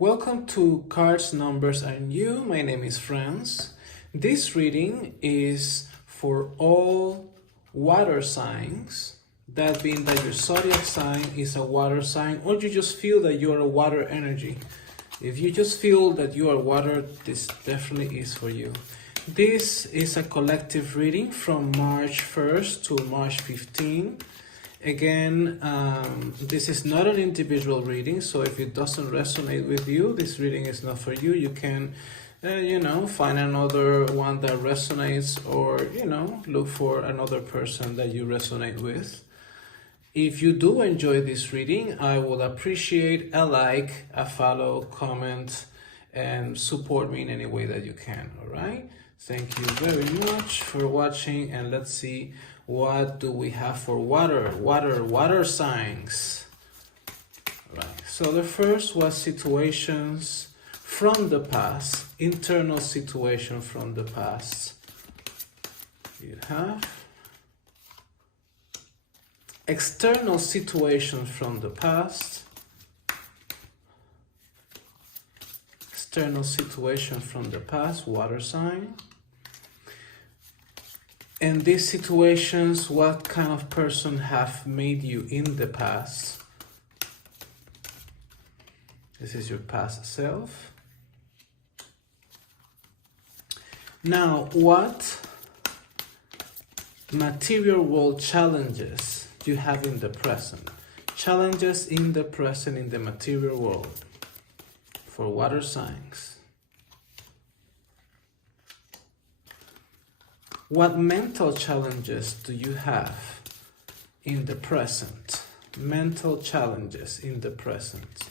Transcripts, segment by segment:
Welcome to Cards, Numbers, and You. My name is Franz. This reading is for all water signs, that being that your zodiac sign is a water sign, or you just feel that you are a water energy. If you just feel that you are water, this definitely is for you. This is a collective reading from March 1st to March 15th. Again, this is not an individual reading, so if it doesn't resonate with you, this reading is not for you. You can, find another one that resonates, or, look for another person that you resonate with. If you do enjoy this reading, I would appreciate a like, a follow, comment, and support me in any way that you can, all right? Thank you very much for watching, and let's see what do we have for water signs. Right. So the first was situations from the past, internal situation from the past. You have external situations from the past. External situation from the past, water sign. And these situations, what kind of person have made you in the past? This is your past self. Now, what material world challenges do you have in the present? Challenges in the present in the material world for water signs. What mental challenges do you have in the present? Mental challenges in the present.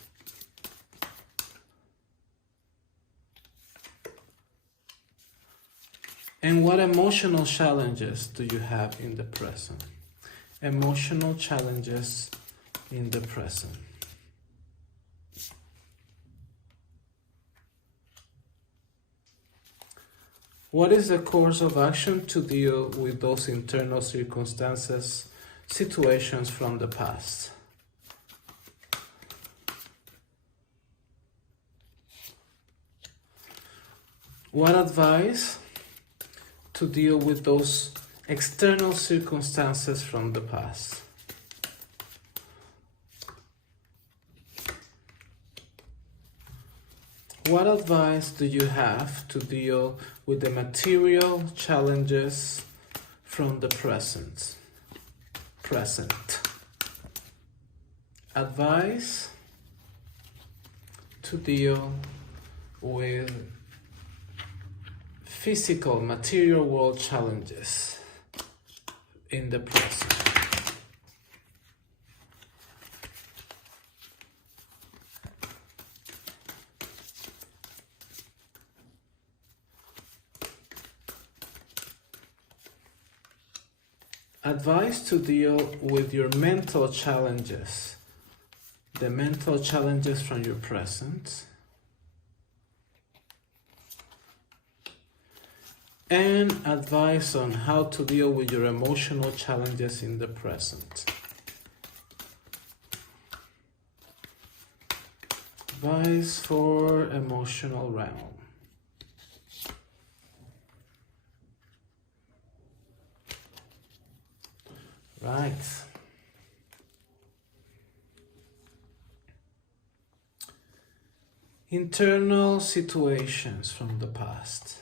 And what emotional challenges do you have in the present? Emotional challenges in the present. What is the course of action to deal with those internal circumstances, situations from the past? What advice to deal with those external circumstances from the past? What advice do you have to deal with the material challenges from the present? Advice to deal with physical, material world challenges in the present. Advice to deal with your mental challenges, the mental challenges from your present, and advice on how to deal with your emotional challenges in the present. Advice for emotional realm. Right. Internal situations from the past.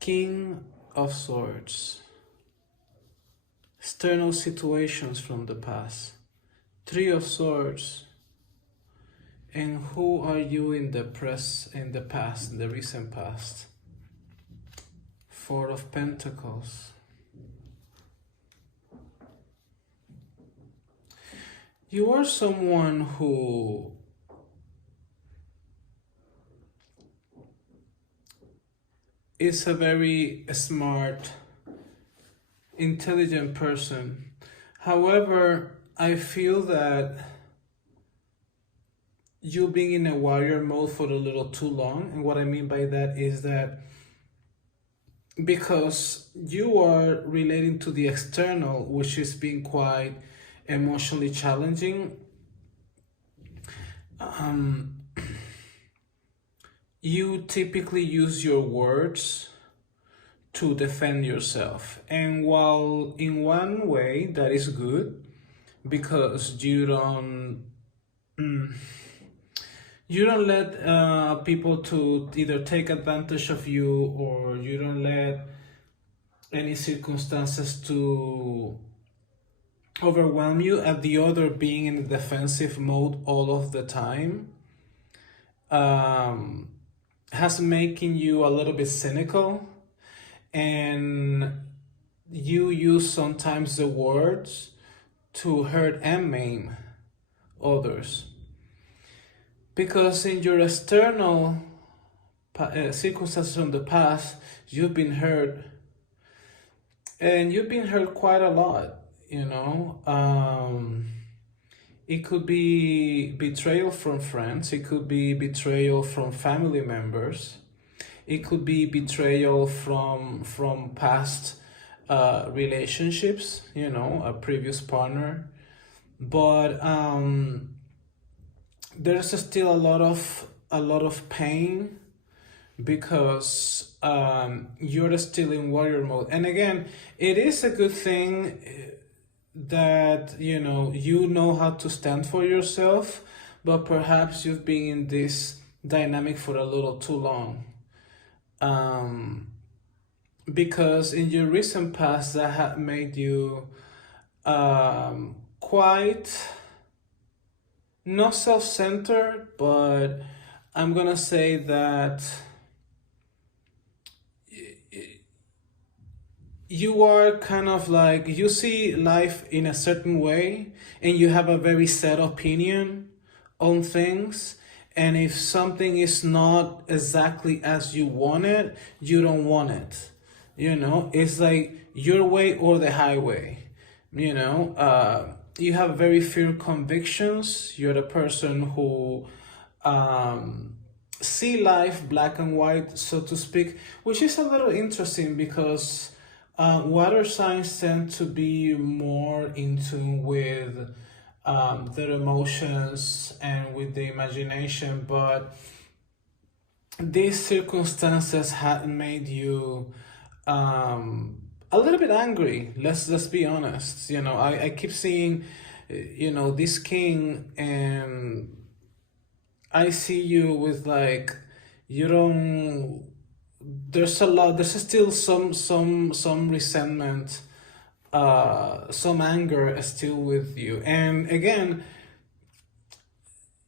King of Swords. External situations from the past. Three of Swords. And who are you in the past, in the recent past? Four of Pentacles. You are someone who is a very smart, intelligent person. However, I feel that you've been in a warrior mode for a little too long. And what I mean by that is that because you are relating to the external, which is being quite emotionally challenging, um, you typically use your words to defend yourself. And while in one way that is good, because you don't let people to either take advantage of you, or you don't let any circumstances to overwhelm you, at the other being in defensive mode all of the time, um, has making you a little bit cynical, and you use sometimes the words to hurt and maim others. Because in your external circumstances from the past, you've been hurt, and you've been hurt quite a lot, you know. It could be betrayal from friends, it could be betrayal from family members, it could be betrayal from past relationships, you know, a previous partner. But there's still a lot of pain, because you're still in warrior mode. And again, it is a good thing that you know how to stand for yourself, but perhaps you've been in this dynamic for a little too long. Because in your recent past, that had made you quite not self-centered, but I'm gonna say that you are kind of like, you see life in a certain way, and you have a very set opinion on things. And if something is not exactly as you want it, you don't want it. You know, it's like your way or the highway. You know, you have very firm convictions. You're the person who see life black and white, so to speak, which is a little interesting, because water signs tend to be more in tune with their emotions and with the imagination, but these circumstances had made you a little bit angry. Let's be honest. You know, I keep seeing, you know, this king, and I see you with like, you don't. There's still some resentment, some anger still with you. And again,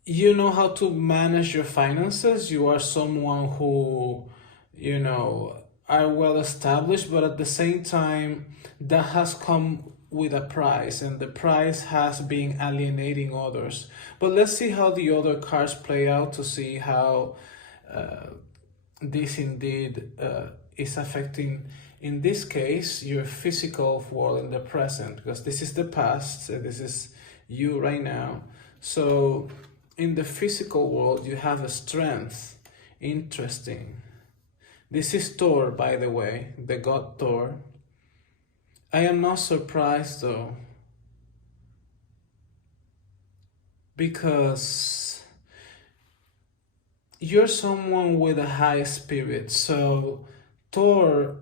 you know how to manage your finances. You are someone who, you know, are well established, but at the same time, that has come with a price, and the price has been alienating others. But let's see how the other cards play out, to see how this indeed is affecting, in this case, your physical world in the present, because this is the past, so this is you right now. So in the physical world, you have a strength. Interesting. This is Thor, by the way, the god Thor. I am not surprised though, because you're someone with a high spirit. So Thor,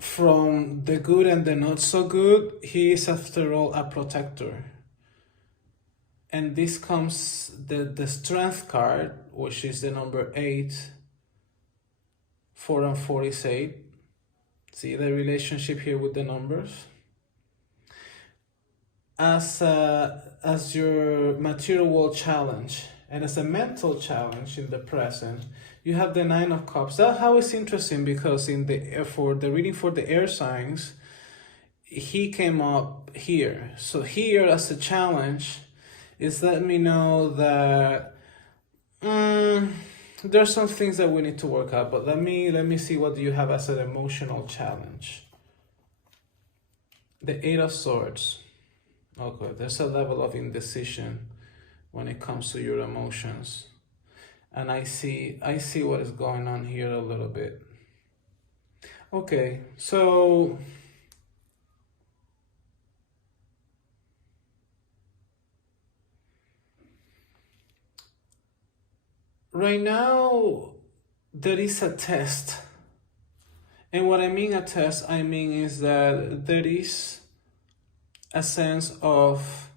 from the good and the not so good, he is after all a protector. And this comes the strength card, which is the number 8. 4 and 4 is 8. See the relationship here with the numbers. As your material world challenge, and as a mental challenge in the present, you have the 9 of Cups. That's how it's interesting, because in the for the reading for the air signs, he came up here. So here, as a challenge, is letting me know that there's some things that we need to work out. But let me see, what do you have as an emotional challenge? The 8 of Swords. Okay, there's a level of indecision when it comes to your emotions. And I see what is going on here a little bit. Okay, so right now there is a test. And what I mean a test, I mean is that there is a sense of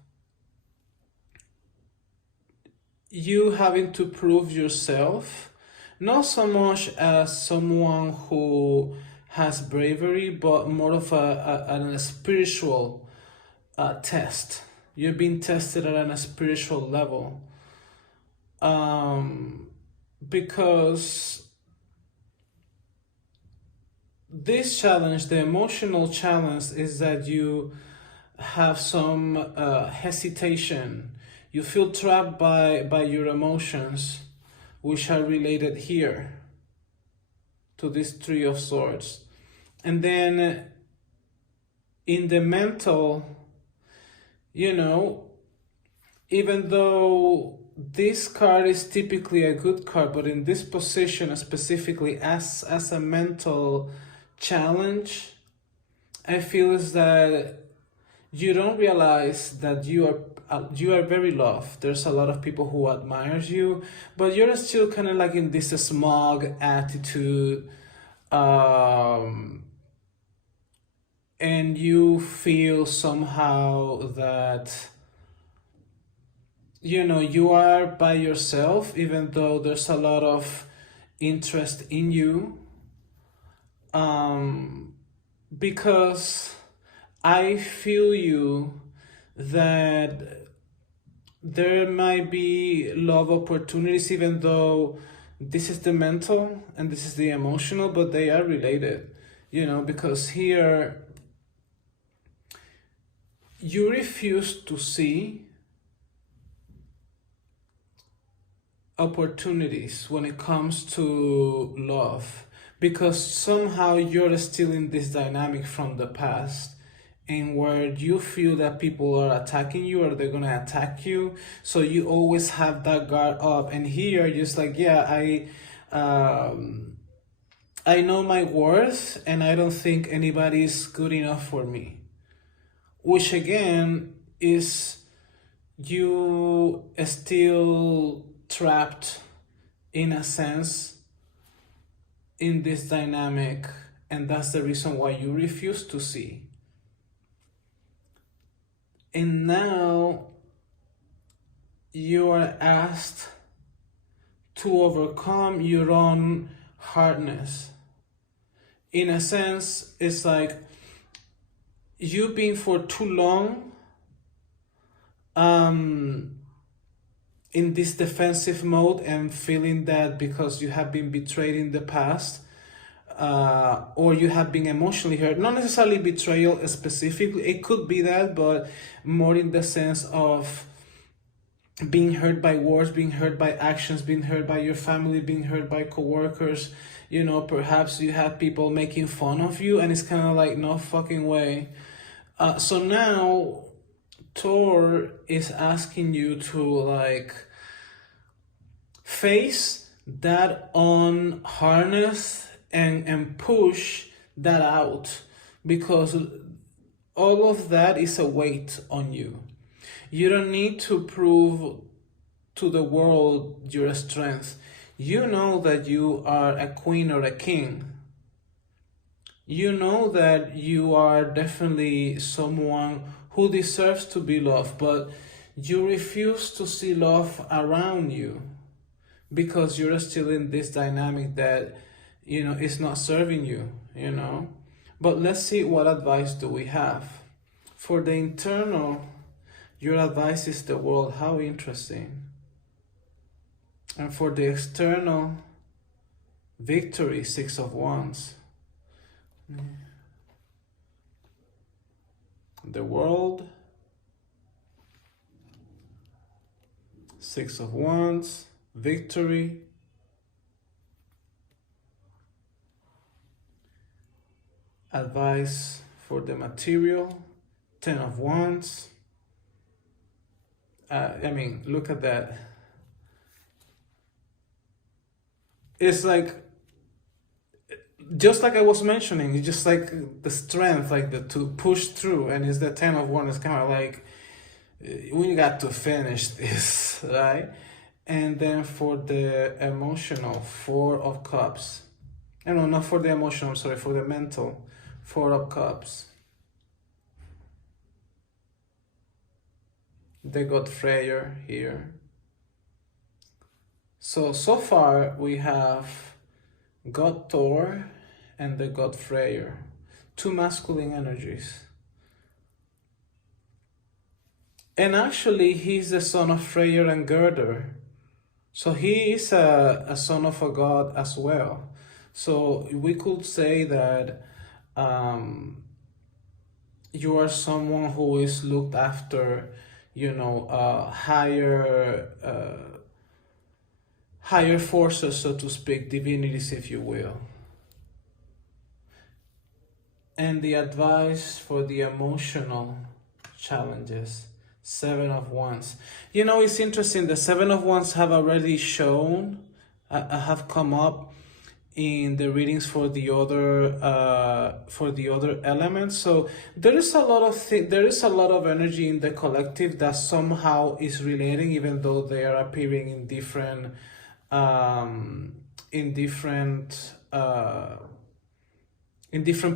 you having to prove yourself, not so much as someone who has bravery, but more of a spiritual test. You're being tested at a spiritual level. Because this challenge, the emotional challenge, is that you have some hesitation. You feel trapped by your emotions, which are related here to this Three of Swords. And then in the mental, even though this card is typically a good card, but in this position specifically as a mental challenge, I feel is that you don't realize that you are very loved. There's a lot of people who admires you, but you're still kind of like in this smug attitude, and you feel somehow that you are by yourself, even though there's a lot of interest in you, because I feel you that there might be love opportunities, even though this is the mental and this is the emotional, but they are related, because here you refuse to see opportunities when it comes to love, because somehow you're still in this dynamic from the past, and where you feel that people are attacking you or they're gonna attack you, so you always have that guard up. And here you're just like, yeah, I know my worth and I don't think anybody is good enough for me, which again is you still trapped in a sense in this dynamic, and that's the reason why you refuse to see. And now you are asked to overcome your own hardness. In a sense, it's like you've been for too long in this defensive mode and feeling that because you have been betrayed in the past, or you have been emotionally hurt, not necessarily betrayal specifically, it could be that, but more in the sense of being hurt by words, being hurt by actions, being hurt by your family, being hurt by coworkers. Perhaps you have people making fun of you and it's kind of like, no fucking way. So now Thor is asking you to face that on harness and push that out, because all of that is a weight on you. You don't need to prove to the world your strength. You know that you are a queen or a king. You know that you are definitely someone who deserves to be loved, but you refuse to see love around you because you're still in this dynamic that, is not serving you, But let's see, what advice do we have? For the internal, your advice is the world. How interesting. And for the external, victory, Six of Wands. The world, Six of Wands, victory, advice for the material, Ten of Wands. Look at that. It's like, just like I was mentioning, it's just like the strength, to push through, and it's the Ten of Wands. It's kind of like, we got to finish this, right? And then for the emotional, Four of Cups. No, not for the emotional, I'm sorry, for the mental, Four of Cups. The God Freya here. So far we have God Thor and the God Freya. Two masculine energies. And actually he's the son of Freya and Gerder. So he is a son of a god as well. So we could say that you are someone who is looked after, you know, higher forces, so to speak, divinities, if you will. And the advice for the emotional challenges, Seven of Wands. You know, it's interesting. The Seven of Wands have already shown, have come up in the readings for the other elements. So there is a lot of energy in the collective that somehow is relating, even though they are appearing in different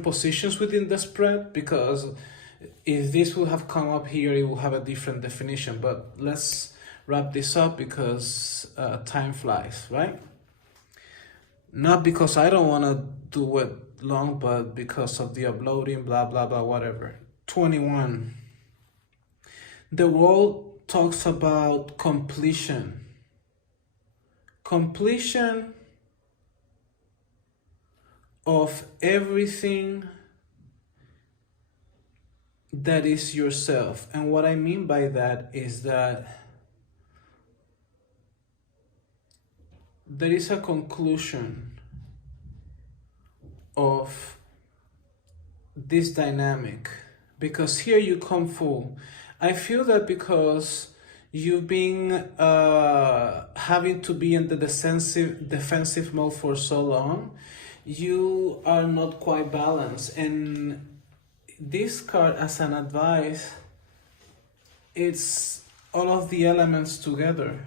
positions within the spread, because if this will have come up here, it will have a different definition. But let's wrap this up because time flies, right? Not because I don't want to do it long, but because of the uploading, blah, blah, blah, whatever. 21. The world talks about completion. Completion of everything that is yourself. And what I mean by that is that there is a conclusion of this dynamic, because here you come full. I feel that because you've been having to be in the defensive mode for so long, you are not quite balanced. And this card, as an advice, it's all of the elements together.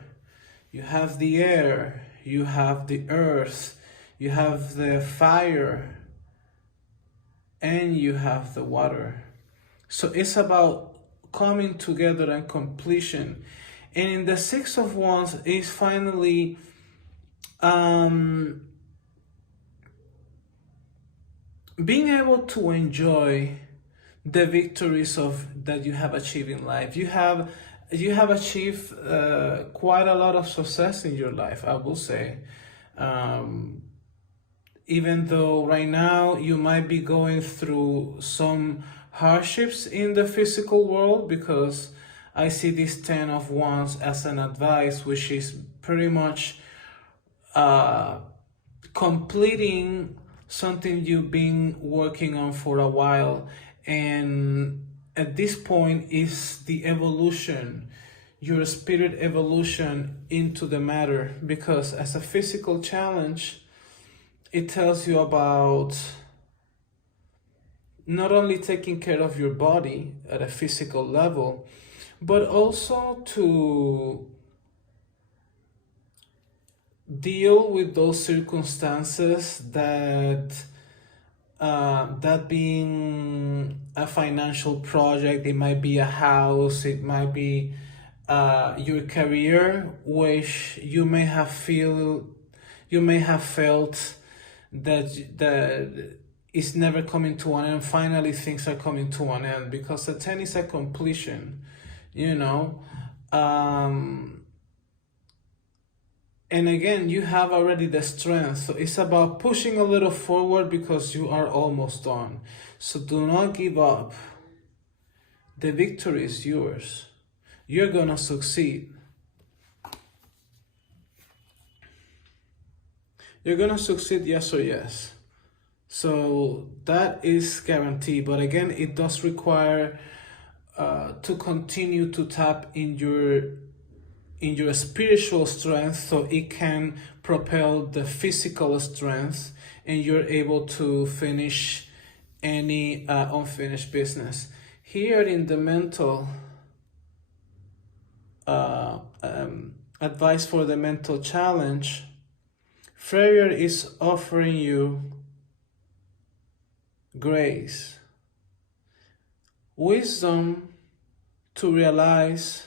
You have the air, you have the earth, you have the fire, and you have the water. So it's about coming together and completion. And in the Six of Wands is finally being able to enjoy the victories that you have achieved in life. You have achieved quite a lot of success in your life, I will say. Even though right now you might be going through some hardships in the physical world, because I see this Ten of Wands as an advice, which is pretty much completing something you've been working on for a while. And at this point is the evolution, your spirit evolution into the matter, because as a physical challenge, it tells you about not only taking care of your body at a physical level, but also to deal with those circumstances that being a financial project, it might be a house, it might be your career, which you may have felt that it's never coming to an end. Finally things are coming to an end, because the 10 is a completion, you know. And again, you have already the strength. So it's about pushing a little forward because you are almost done. So do not give up. The victory is yours. You're gonna succeed. You're gonna succeed, yes or yes. So that is guaranteed. But again, it does require to continue to tap in your spiritual strength, so it can propel the physical strength, and you're able to finish any unfinished business. Here in the mental, advice for the mental challenge, Freyr is offering you grace, wisdom to realize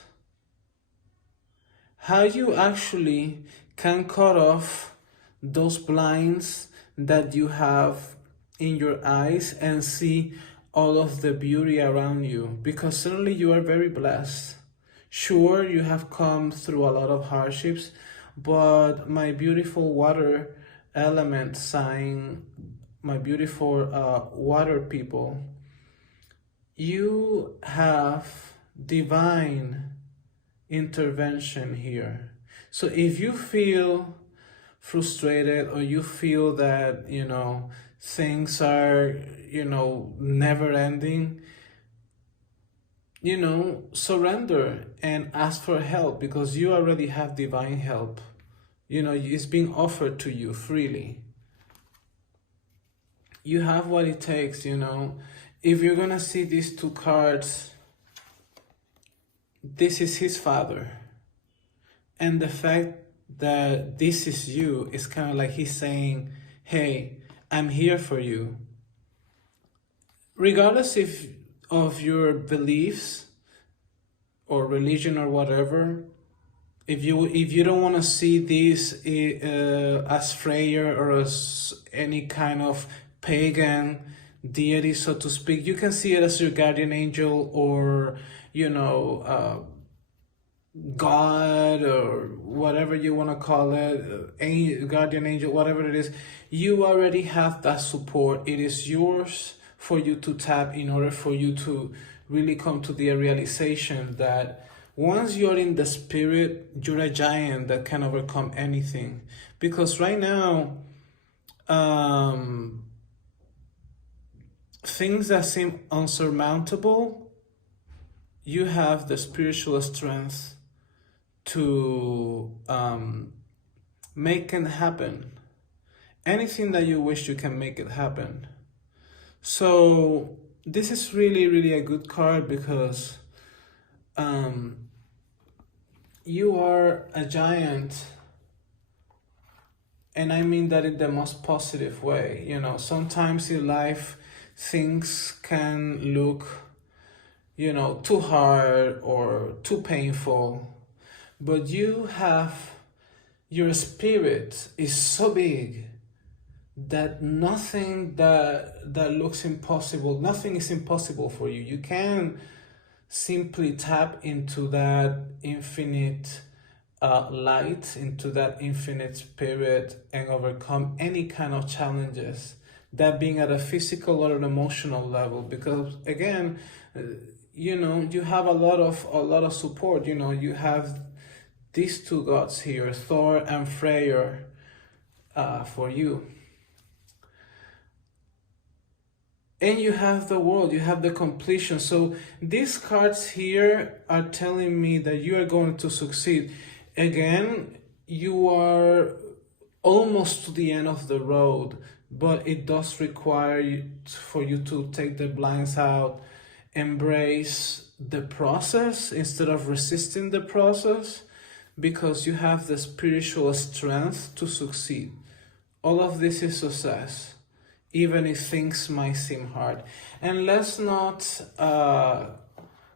how you actually can cut off those blinds that you have in your eyes and see all of the beauty around you, because certainly you are very blessed. Sure, you have come through a lot of hardships, but my beautiful water element sign, my beautiful water people, you have divine intervention here. So if you feel frustrated, or you feel that, you know, things are, you know, never ending, you know, surrender and ask for help, because you already have divine help. You know, it's being offered to you freely. You have what it takes, you know. If you're gonna see these two cards, this is his father. And the fact that this is you is kind of like he's saying, hey, I'm here for you. Regardless of your beliefs or religion or whatever, if you don't want to see this as Freyr or as any kind of pagan deity, so to speak, you can see it as your guardian angel, or, you know, God, or whatever you want to call it, guardian angel, whatever it is. You already have that support. It is yours for you to tap in order for you to really come to the realization that once you're in the spirit, you're a giant that can overcome anything. Because right now, things that seem unsurmountable, you have the spiritual strength to make it happen. Anything that you wish, you can make it happen. So this is really, really a good card, because you are a giant, and I mean that in the most positive way. You know, sometimes in life things can look, you know, too hard or too painful, but your spirit is so big that nothing that looks impossible, nothing is impossible for you. You can simply tap into that infinite light, into that infinite spirit, and overcome any kind of challenges, that being at a physical or an emotional level. Because again, you know, you have a lot of support. You know, you have these two gods here, Thor and Freyr, for you. And you have the world, you have the completion. So these cards here are telling me that you are going to succeed. Again, you are almost to the end of the road, but it does require for you to take the blinds out, embrace the process instead of resisting the process, because you have the spiritual strength to succeed. All of this is success, even if things might seem hard. And let's not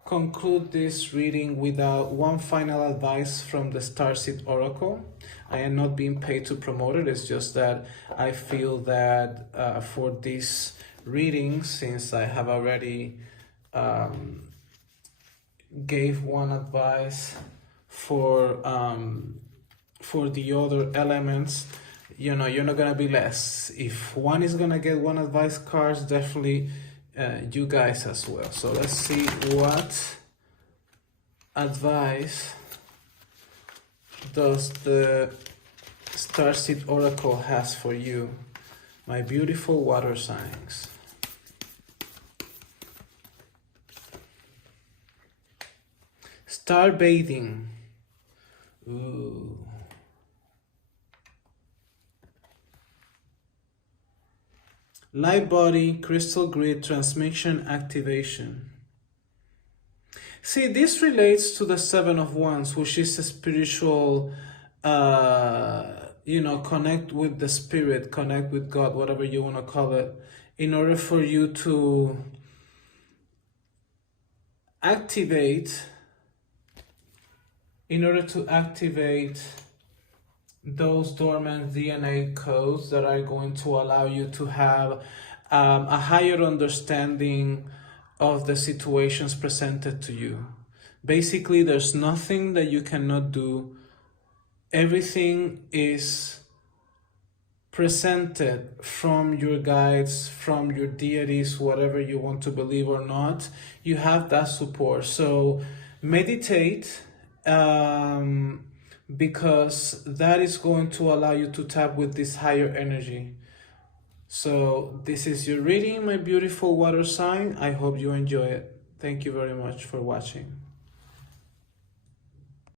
conclude this reading without one final advice from the Starseed Oracle. I am not being paid to promote it. It's just that I feel that for this reading, since I have already gave one advice for the other elements, you know, you're not gonna be less. If one is gonna get one advice cards, definitely you guys as well. So let's see what advice does the Starseed Oracle has for you, my beautiful water signs. Star bathing. Ooh. Light body, crystal grid, transmission, activation. See, this relates to the Seven of Wands, which is a spiritual, connect with the spirit, connect with God, whatever you want to call it, in order for you to activate, those dormant DNA codes that are going to allow you to have a higher understanding of the situations presented to you. Basically, there's nothing that you cannot do. Everything is presented from your guides, from your deities, whatever you want to believe or not. You have that support. So meditate, because that is going to allow you to tap with this higher energy. So this is your reading, my beautiful water sign. I hope you enjoy it. Thank you very much for watching.